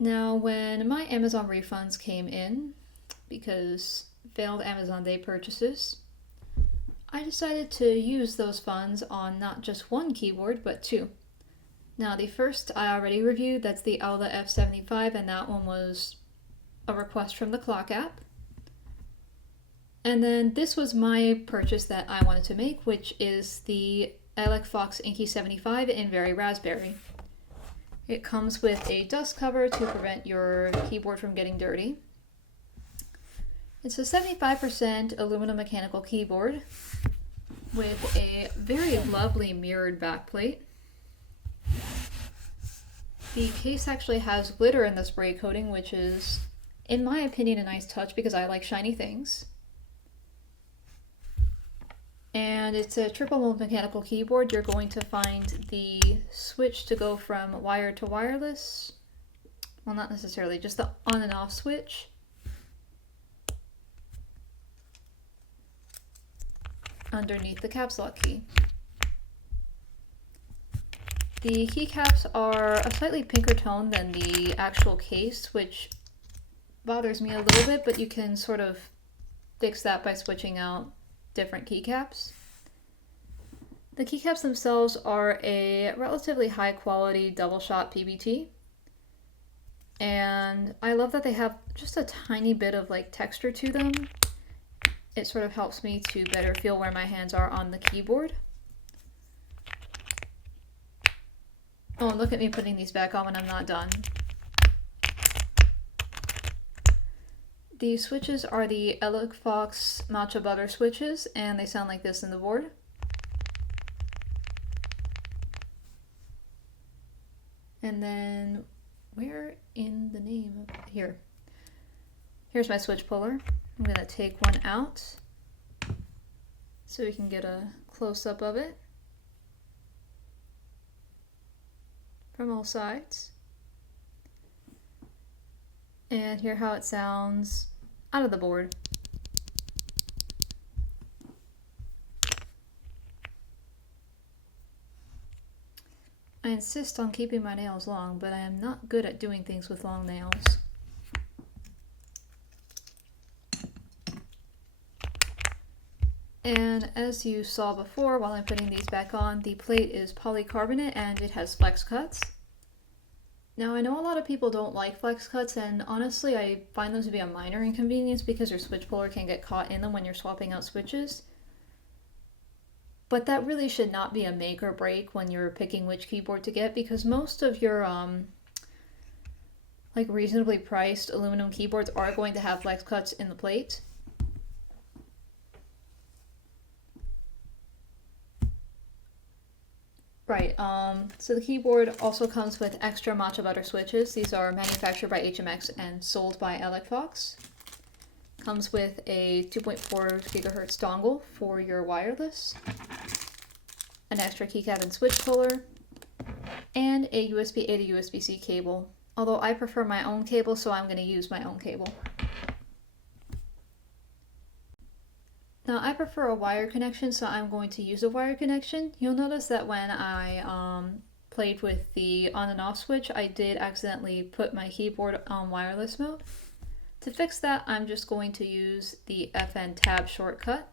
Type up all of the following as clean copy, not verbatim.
Now, when my Amazon refunds came in, because failed Amazon Day purchases, I decided to use those funds on not just one keyboard, but two. Now, the first I already reviewed, that's the Elecfox, and that one was a request from the clock app. And then this was my purchase that I wanted to make, which is the Elecfox Inky75 in Very Raspberry. It comes with a dust cover to prevent your keyboard from getting dirty. It's a 75% aluminum mechanical keyboard with a very lovely mirrored backplate. The case actually has glitter in the spray coating, which is, in my opinion, a nice touch because I like shiny things. And it's a triple mode mechanical keyboard. You're going to find the switch to go from wired to wireless. Well, not necessarily, just the on and off switch. Underneath the caps lock key. The keycaps are a slightly pinker tone than the actual case, which bothers me a little bit, but you can sort of fix that by switching out different keycaps. The keycaps themselves are a relatively high quality double shot PBT, and I love that they have just a tiny bit of like texture to them. It sort of helps me to better feel where my hands are on the keyboard. Oh, and look at me putting these back on when I'm not done. The switches are the Elecfox Matcha Butter switches, and they sound like this in the board. And then, where in the name of here? Here's my switch puller. I'm going to take one out so we can get a close-up of it from all sides. And hear how it sounds out of the board. I insist on keeping my nails long, but I am not good at doing things with long nails. And as you saw before, while I'm putting these back on, the plate is polycarbonate and it has flex cuts. Now, I know a lot of people don't like flex cuts, and honestly I find them to be a minor inconvenience because your switch puller can get caught in them when you're swapping out switches. But that really should not be a make or break when you're picking which keyboard to get, because most of your like reasonably priced aluminum keyboards are going to have flex cuts in the plate. Right, so the keyboard also comes with extra matcha butter switches. These are manufactured by HMX and sold by Elecfox. Comes with a 2.4 gigahertz dongle for your wireless, an extra keycap and switch puller, and a USB-A to USB-C cable. Although I prefer my own cable, so I'm going to use my own cable. Now, I prefer a wired connection, so I'm going to use a wired connection. You'll notice that when I played with the on and off switch, I did accidentally put my keyboard on wireless mode. To fix that, I'm just going to use the FN tab shortcut.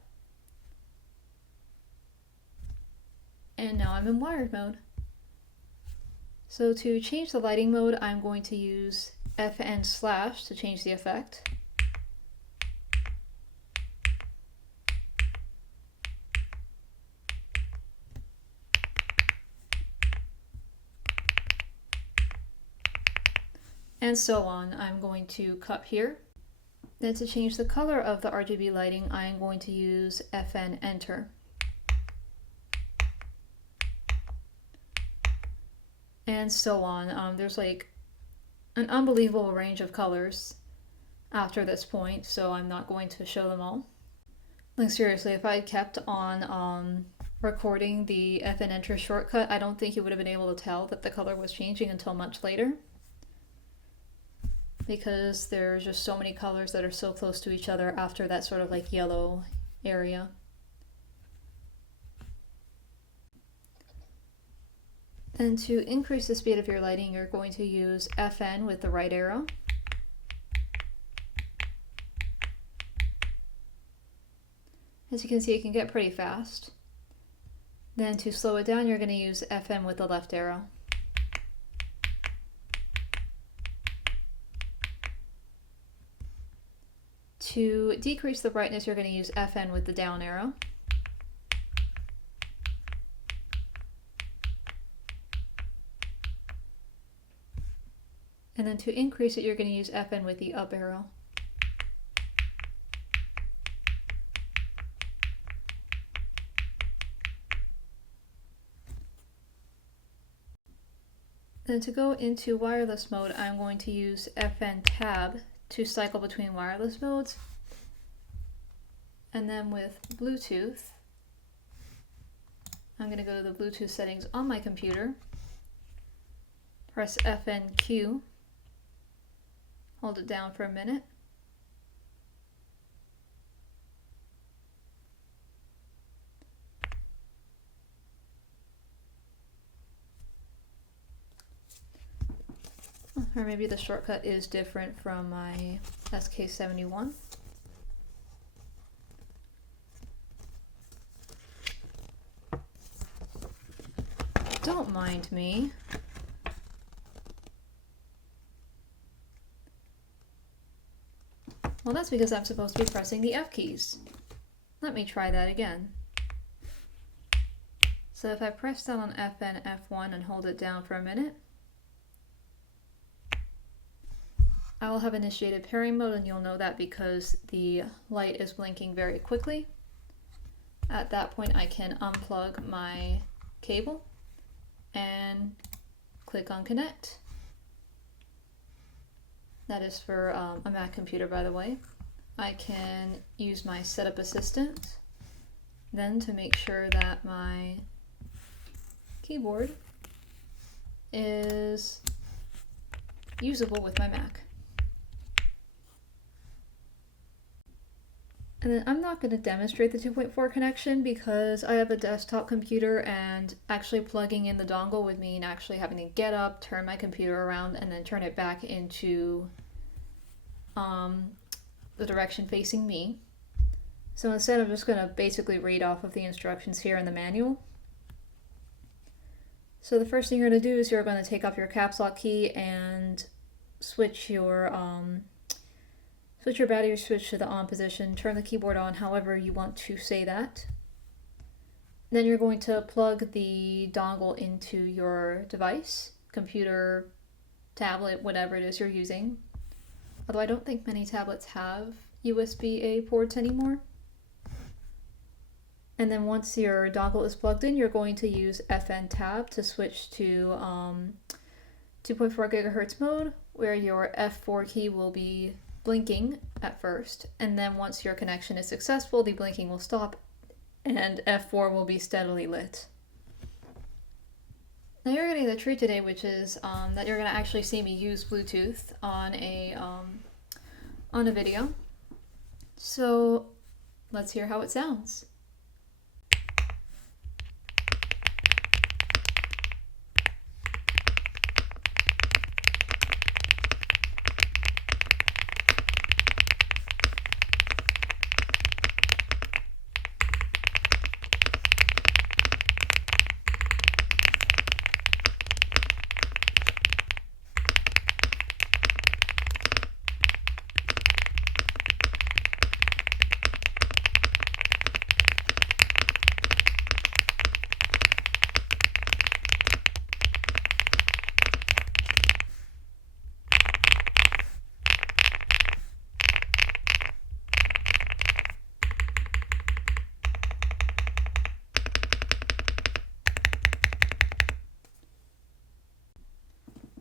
And now I'm in wired mode. So to change the lighting mode, I'm going to use FN/ to change the effect. And so on. I'm going to cup here. Then to change the color of the RGB lighting, I am going to use FN enter. And so on. There's like an unbelievable range of colors after this point, so I'm not going to show them all. Like seriously, if I had kept on recording the FN enter shortcut, I don't think you would have been able to tell that the color was changing until much later, because there's just so many colors that are so close to each other after that sort of like yellow area. Then to increase the speed of your lighting, you're going to use FN with the right arrow. As you can see, it can get pretty fast. Then to slow it down, you're going to use FN with the left arrow. To decrease the brightness, you're going to use FN with the down arrow. And then to increase it, you're going to use FN with the up arrow. Then to go into wireless mode, I'm going to use FN tab to cycle between wireless modes. And then with Bluetooth, I'm going to go to the Bluetooth settings on my computer, press FNQ, hold it down for a minute. Or maybe the shortcut is different from my SK71. Don't mind me. Well, that's because I'm supposed to be pressing the F keys. Let me try that again. So if I press down on FN F1 and hold it down for a minute, I will have initiated pairing mode, and you'll know that because the light is blinking very quickly. At that point, I can unplug my cable and click on connect. That is for a Mac computer, by the way. I can use my setup assistant then to make sure that my keyboard is usable with my Mac. And then I'm not going to demonstrate the 2.4 connection because I have a desktop computer, and actually plugging in the dongle would mean actually having to get up, turn my computer around, and then turn it back into the direction facing me. So instead, I'm just going to basically read off of the instructions here in the manual. So the first thing you're going to do is you're going to take off your caps lock key and switch your battery switch to the on position, turn the keyboard on however you want to say that. Then you're going to plug the dongle into your device, computer, tablet, whatever it is you're using. Although I don't think many tablets have USB-A ports anymore. And then once your dongle is plugged in, you're going to use FN tab to switch to 2.4 gigahertz mode, where your F4 key will be blinking at first, and then once your connection is successful, the blinking will stop and F4 will be steadily lit. Now you're getting the treat today, which is that you're going to actually see me use Bluetooth on a video. So let's hear how it sounds.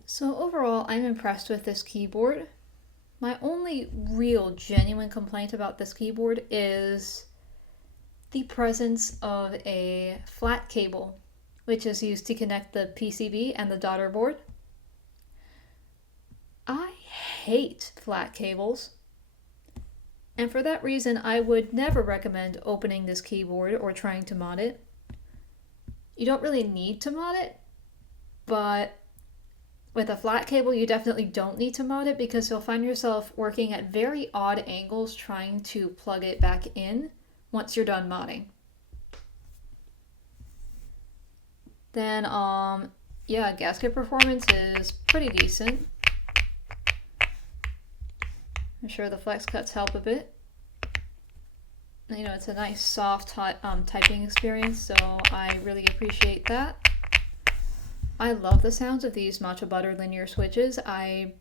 So overall, I'm impressed with this keyboard. My only real genuine complaint about this keyboard is the presence of a flat cable, which is used to connect the PCB and the daughter board. I hate flat cables, and for that reason, I would never recommend opening this keyboard or trying to mod it. You don't really need to mod it. But with a flat cable, you definitely don't need to mod it because you'll find yourself working at very odd angles trying to plug it back in once you're done modding. Then, yeah, gasket performance is pretty decent. I'm sure the flex cuts help a bit. You know, it's a nice soft typing experience, so I really appreciate that. I love the sounds of these matcha butter linear switches. I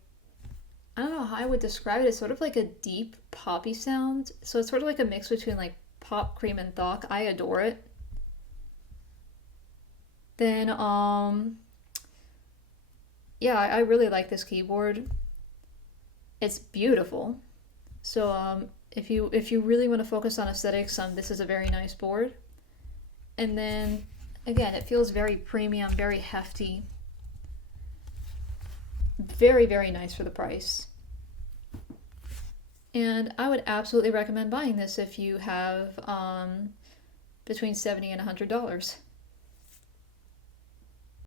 don't know how I would describe it. It's sort of like a deep poppy sound. So it's sort of like a mix between like pop, cream, and thok. I adore it. Then, yeah, I really like this keyboard. It's beautiful. So, if you really want to focus on aesthetics, this is a very nice board. And then, again, it feels very premium, very hefty. Very, very nice for the price. And I would absolutely recommend buying this if you have between $70 and $100.